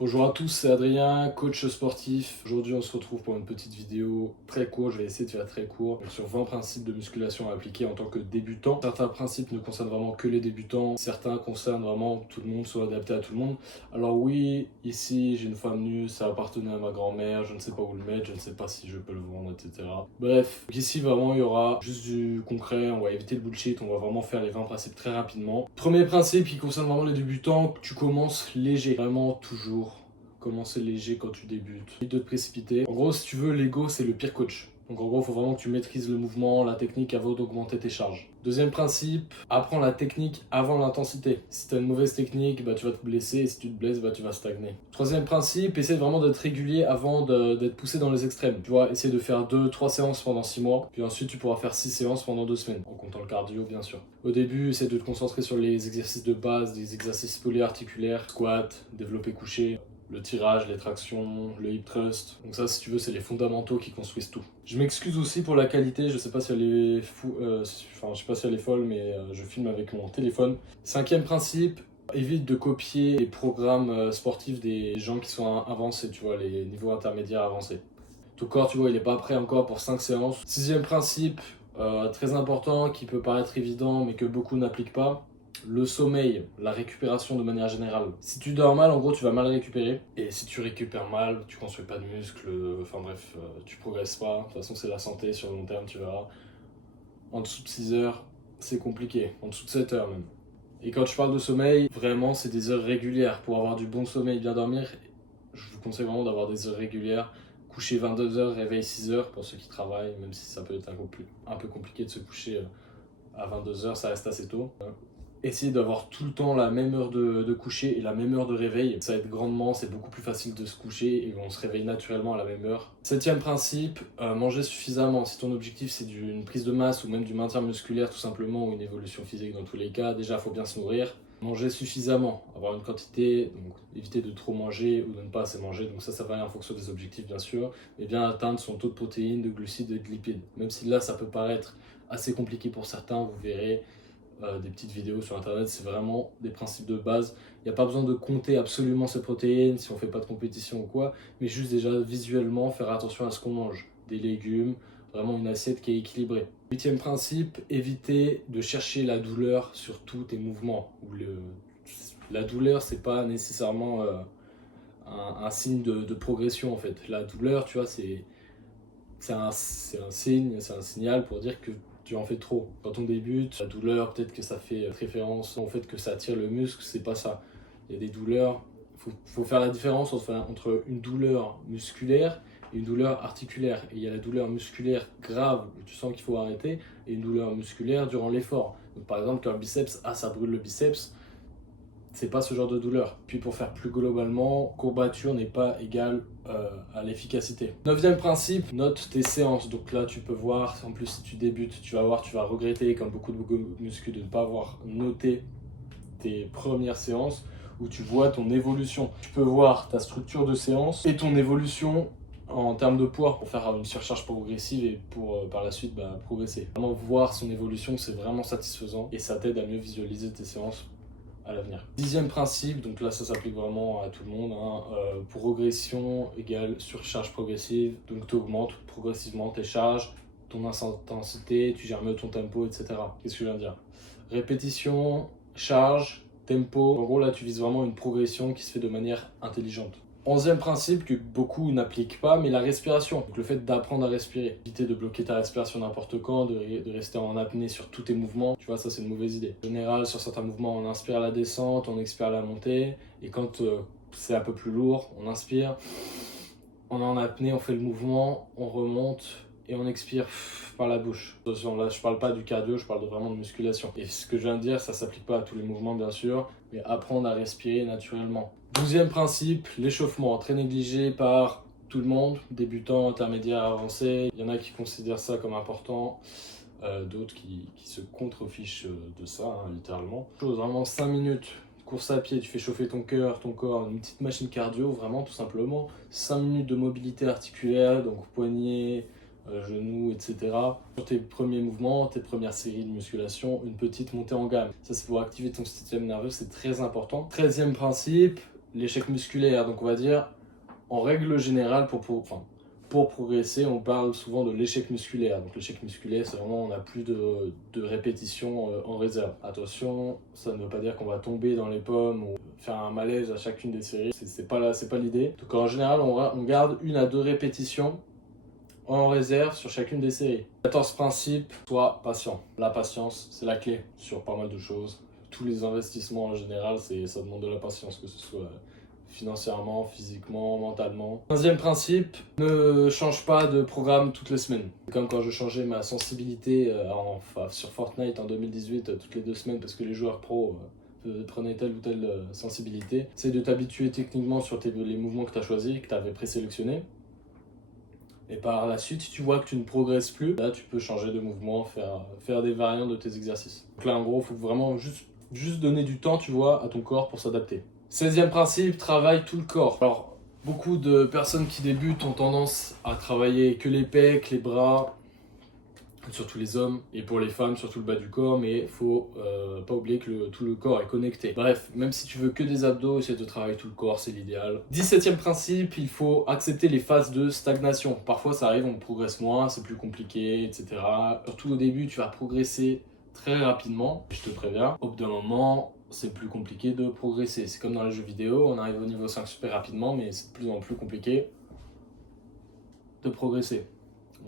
Bonjour à tous, c'est Adrien, coach sportif. Aujourd'hui, on se retrouve pour une petite vidéo très courte. Je vais essayer de faire très court. Donc, sur 20 principes de musculation à appliquer en tant que débutant. Certains principes ne concernent vraiment que les débutants. Certains concernent vraiment tout le monde, sont adaptés à tout le monde. Alors oui, ici, j'ai une femme nue, ça appartenait à ma grand-mère. Je ne sais pas où le mettre, je ne sais pas si je peux le vendre, etc. Bref, donc ici, vraiment, il y aura juste du concret. On va éviter le bullshit. On va vraiment faire les 20 principes très rapidement. Premier principe qui concerne vraiment les débutants, tu commences léger. Vraiment, toujours. Commencer léger quand tu débutes. Évite de te précipiter. En gros, si tu veux, l'ego, c'est le pire coach. Donc en gros, il faut vraiment que tu maîtrises le mouvement, la technique avant d'augmenter tes charges. Deuxième principe, apprends la technique avant l'intensité. Si tu as une mauvaise technique, tu vas te blesser. Et si tu te blesses, tu vas stagner. Troisième principe, essaie vraiment d'être régulier avant d'être poussé dans les extrêmes. Tu vois, essaie de faire 2-3 séances pendant 6 mois. Puis ensuite, tu pourras faire 6 séances pendant 2 semaines. En comptant le cardio, bien sûr. Au début, essaie de te concentrer sur les exercices de base, des exercices polyarticulaires, squat, développé couché, le tirage, les tractions, le hip thrust. Donc ça, si tu veux, c'est les fondamentaux qui construisent tout. Je m'excuse aussi pour la qualité, je sais pas si elle est je sais pas si elle est folle, mais je filme avec mon téléphone. Cinquième principe, évite de copier les programmes sportifs des gens qui sont avancés, tu vois, les niveaux intermédiaires avancés. Ton corps, tu vois, il est pas prêt encore pour 5 séances. Sixième principe, très important, qui peut paraître évident, mais que beaucoup n'appliquent pas. Le sommeil, la récupération de manière générale. Si tu dors mal, en gros, tu vas mal récupérer. Et si tu récupères mal, tu construis pas de muscles, enfin bref, tu progresses pas. De toute façon, c'est la santé sur le long terme, tu verras. En dessous de 6 heures, c'est compliqué. En dessous de 7 heures même. Et quand je parle de sommeil, vraiment, c'est des heures régulières. Pour avoir du bon sommeil, bien dormir, je vous conseille vraiment d'avoir des heures régulières. Coucher 22 heures, réveil 6 heures pour ceux qui travaillent, même si ça peut être un peu compliqué de se coucher à 22 heures, ça reste assez tôt. Essayer d'avoir tout le temps la même heure de coucher et la même heure de réveil. Ça aide grandement, c'est beaucoup plus facile de se coucher et on se réveille naturellement à la même heure. Septième principe, manger suffisamment. Si ton objectif c'est une prise de masse ou même du maintien musculaire tout simplement ou une évolution physique dans tous les cas, déjà il faut bien se nourrir. Manger suffisamment, avoir une quantité, donc éviter de trop manger ou de ne pas assez manger, donc ça varie en fonction des objectifs bien sûr, mais bien atteindre son taux de protéines, de glucides et de lipides. Même si là ça peut paraître assez compliqué pour certains, vous verrez, des petites vidéos sur internet, c'est vraiment des principes de base. Il n'y a pas besoin de compter absolument ses protéines si on ne fait pas de compétition ou quoi, mais juste déjà visuellement faire attention à ce qu'on mange. Des légumes, vraiment une assiette qui est équilibrée. Huitième principe, éviter de chercher la douleur sur tous tes mouvements. La douleur, c'est pas nécessairement un signe de progression en fait. La douleur, tu vois, c'est un signe, c'est un signal pour dire que tu en fais trop. Quand on débute, la douleur, peut-être que ça fait référence au fait que ça tire le muscle, c'est pas ça. Il y a des douleurs, faut faire la différence entre une douleur musculaire et une douleur articulaire. Et il y a la douleur musculaire grave où tu sens qu'il faut arrêter et une douleur musculaire durant l'effort. Donc par exemple, quand le biceps, ça brûle le biceps, c'est pas ce genre de douleur. Puis pour faire plus globalement, courbature n'est pas égale à l'efficacité. Neuvième principe, note tes séances. Donc là, tu peux voir, en plus si tu débutes, tu vas voir, tu vas regretter, comme beaucoup de muscu, de ne pas avoir noté tes premières séances où tu vois ton évolution. Tu peux voir ta structure de séance et ton évolution en termes de poids pour faire une surcharge progressive et pour par la suite progresser. Vraiment voir son évolution, c'est vraiment satisfaisant et ça t'aide à mieux visualiser tes séances à l'avenir. Dixième principe, donc là ça s'applique vraiment à tout le monde, progression égale surcharge progressive, donc tu augmentes progressivement tes charges, ton intensité, tu gères mieux ton tempo, etc. Qu'est-ce que je viens de dire? Répétition, charge, tempo, en gros là tu vises vraiment une progression qui se fait de manière intelligente. Onzième principe que beaucoup n'appliquent pas, mais la respiration. Donc le fait d'apprendre à respirer. Éviter de bloquer ta respiration n'importe quand, de rester en apnée sur tous tes mouvements. Tu vois, ça c'est une mauvaise idée. En général, sur certains mouvements, on inspire à la descente, on expire à la montée. Et quand c'est un peu plus lourd, on inspire, on est en apnée, on fait le mouvement, on remonte et on expire par la bouche. Attention, là je parle pas du cardio, je parle vraiment de musculation. Et ce que je viens de dire, ça s'applique pas à tous les mouvements bien sûr, mais apprendre à respirer naturellement. 12e principe, l'échauffement, très négligé par tout le monde, débutants, intermédiaires, avancés. Il y en a qui considèrent ça comme important, d'autres qui se contrefichent de ça, littéralement. Vraiment 5 minutes, course à pied, tu fais chauffer ton cœur, ton corps, une petite machine cardio, vraiment tout simplement. 5 minutes de mobilité articulaire, donc poignet, genoux, etc. Sur tes premiers mouvements, tes premières séries de musculation, une petite montée en gamme. Ça, c'est pour activer ton système nerveux, c'est très important. 13e principe, l'échec musculaire. Donc on va dire, en règle générale, pour progresser, on parle souvent de l'échec musculaire. Donc l'échec musculaire, c'est vraiment on n'a plus de répétitions en réserve. Attention, ça ne veut pas dire qu'on va tomber dans les pommes ou faire un malaise à chacune des séries. C'est pas l'idée. Donc en général, on garde 1 à 2 répétitions en réserve sur chacune des séries. 14 principes, sois patient. La patience, c'est la clé sur pas mal de choses. Tous les investissements en général, ça demande de la patience, que ce soit financièrement, physiquement, mentalement. 15e principe, ne change pas de programme toutes les semaines. Comme quand je changeais ma sensibilité sur Fortnite en 2018 toutes les 2 semaines parce que les joueurs pros prenaient telle ou telle sensibilité. C'est de t'habituer techniquement sur les mouvements que tu as choisis, que tu avais présélectionnés. Et par la suite, si tu vois que tu ne progresses plus, là tu peux changer de mouvement, faire des variantes de tes exercices. Donc là en gros, il faut vraiment juste donner du temps, tu vois, à ton corps pour s'adapter. 16e principe, travaille tout le corps. Alors, beaucoup de personnes qui débutent ont tendance à travailler que les pecs, les bras, surtout les hommes, et pour les femmes, surtout le bas du corps, mais il faut pas oublier que tout le corps est connecté. Bref, même si tu veux que des abdos, essaie de travailler tout le corps, c'est l'idéal. 17e principe, il faut accepter les phases de stagnation. Parfois ça arrive, on progresse moins, c'est plus compliqué, etc. Surtout au début, tu vas progresser très rapidement, je te préviens. Au bout d'un moment, c'est plus compliqué de progresser. C'est comme dans les jeux vidéo, on arrive au niveau 5 super rapidement, mais c'est de plus en plus compliqué de progresser.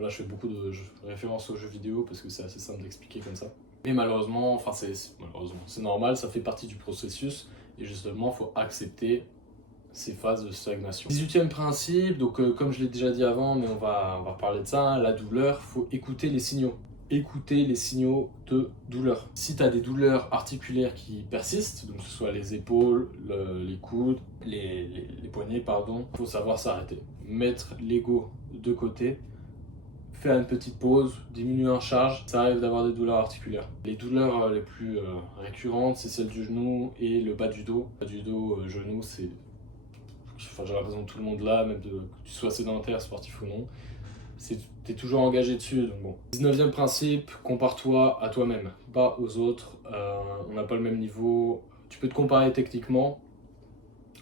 Là, je fais beaucoup de références aux jeux vidéo parce que c'est assez simple d'expliquer comme ça. Mais malheureusement, c'est normal, ça fait partie du processus. Et justement, il faut accepter ces phases de stagnation. 18e principe, donc comme je l'ai déjà dit avant, mais on va reparler de ça, la douleur, il faut écouter les signaux. Écouter les signaux de douleur. Si tu as des douleurs articulaires qui persistent, donc que ce soit les épaules, les coudes, les poignets, pardon, il faut savoir s'arrêter. Mettre l'ego de côté, faire une petite pause, diminuer en charge, ça arrive d'avoir des douleurs articulaires. Les douleurs les plus récurrentes, c'est celles du genou et le bas du dos. Le bas du dos, genou, c'est... Enfin, j'ai l'impression que tout le monde l'a, même que tu sois sédentaire, sportif ou non. T'es toujours engagé dessus, donc bon. 19e principe, compare-toi à toi-même, pas aux autres. On n'a pas le même niveau. Tu peux te comparer techniquement,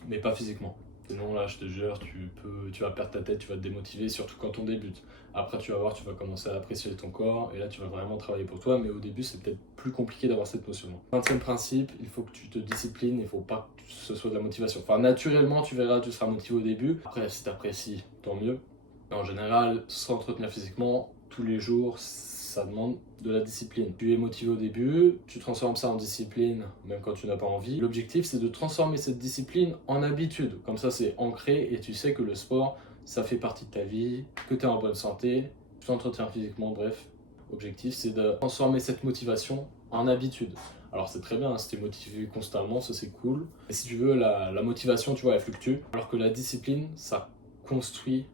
mais pas physiquement. Sinon là, je te jure, tu vas perdre ta tête, tu vas te démotiver, surtout quand on débute. Après, tu vas voir, tu vas commencer à apprécier ton corps, et là, tu vas vraiment travailler pour toi, mais au début, c'est peut-être plus compliqué d'avoir cette notion. 20e principe, il faut que tu te disciplines, il ne faut pas que ce soit de la motivation. Enfin, naturellement, tu verras, tu seras motivé au début. Après, si tu apprécies, tant mieux. En général, s'entretenir physiquement tous les jours, ça demande de la discipline. Tu es motivé au début, tu transformes ça en discipline, même quand tu n'as pas envie. L'objectif, c'est de transformer cette discipline en habitude. Comme ça, c'est ancré et tu sais que le sport, ça fait partie de ta vie, que tu es en bonne santé, tu t'entretiens physiquement, bref. L'objectif, c'est de transformer cette motivation en habitude. Alors c'est très bien, hein, si tu es motivé constamment, ça c'est cool. Mais si tu veux, la motivation, tu vois, elle fluctue. Alors que la discipline, ça construit.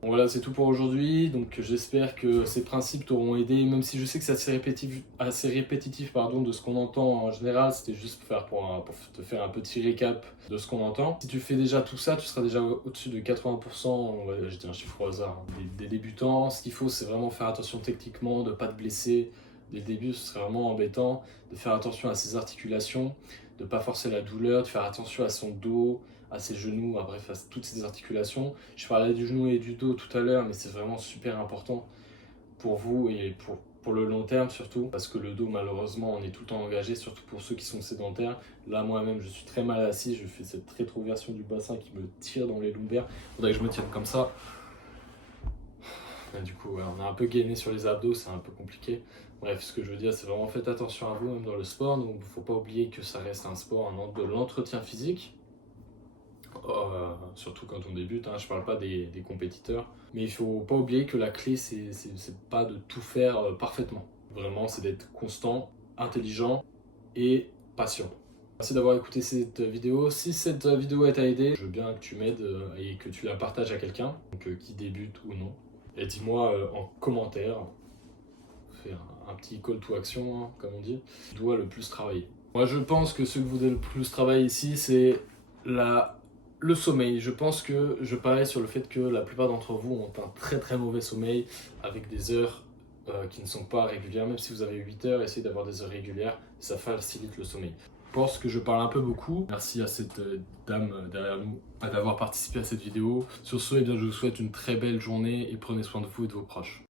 Bon, voilà, c'est tout pour aujourd'hui. Donc j'espère que ces principes t'auront aidé, même si je sais que c'est assez répétitif de ce qu'on entend en général. C'était juste pour te faire un petit récap de ce qu'on entend. Si tu fais déjà tout ça, tu seras déjà au-dessus de 80%, je dis un chiffre au hasard, hein, des débutants. Ce qu'il faut, c'est vraiment faire attention techniquement, de ne pas te blesser. Dès le début, ce serait vraiment embêtant de faire attention à ses articulations, de ne pas forcer la douleur, de faire attention à son dos, à ses genoux, bref, à toutes ses articulations. Je parlais du genou et du dos tout à l'heure, mais c'est vraiment super important pour vous et pour le long terme surtout, parce que le dos, malheureusement, on est tout le temps engagé, surtout pour ceux qui sont sédentaires. Là, moi-même, je suis très mal assis, je fais cette rétroversion du bassin qui me tire dans les lombaires. Faudrait que je me tienne comme ça. Et du coup, ouais, on a un peu gainé sur les abdos, c'est un peu compliqué. Bref, ce que je veux dire, c'est vraiment faites attention à vous, même dans le sport. Donc, il ne faut pas oublier que ça reste un sport, de l'entretien physique. Surtout quand on débute, hein, je parle pas des compétiteurs, mais il faut pas oublier que la clé c'est pas de tout faire parfaitement. Vraiment, c'est d'être constant, intelligent et patient. Merci d'avoir écouté cette vidéo. Si cette vidéo t'a aidé, je veux bien que tu m'aides et que tu la partages à quelqu'un, qui débute ou non. Et dis-moi en commentaire, fais un petit call to action, hein, comme on dit, tu dois le plus travailler. Moi je pense que ce que vous devez le plus travailler ici, c'est le sommeil. Je pense que je parie sur le fait que la plupart d'entre vous ont un très très mauvais sommeil avec des heures qui ne sont pas régulières. Même si vous avez 8 heures, essayez d'avoir des heures régulières, ça facilite le sommeil. Je pense que je parle un peu beaucoup. Merci à cette dame derrière nous d'avoir participé à cette vidéo. Sur ce, eh bien, je vous souhaite une très belle journée et prenez soin de vous et de vos proches.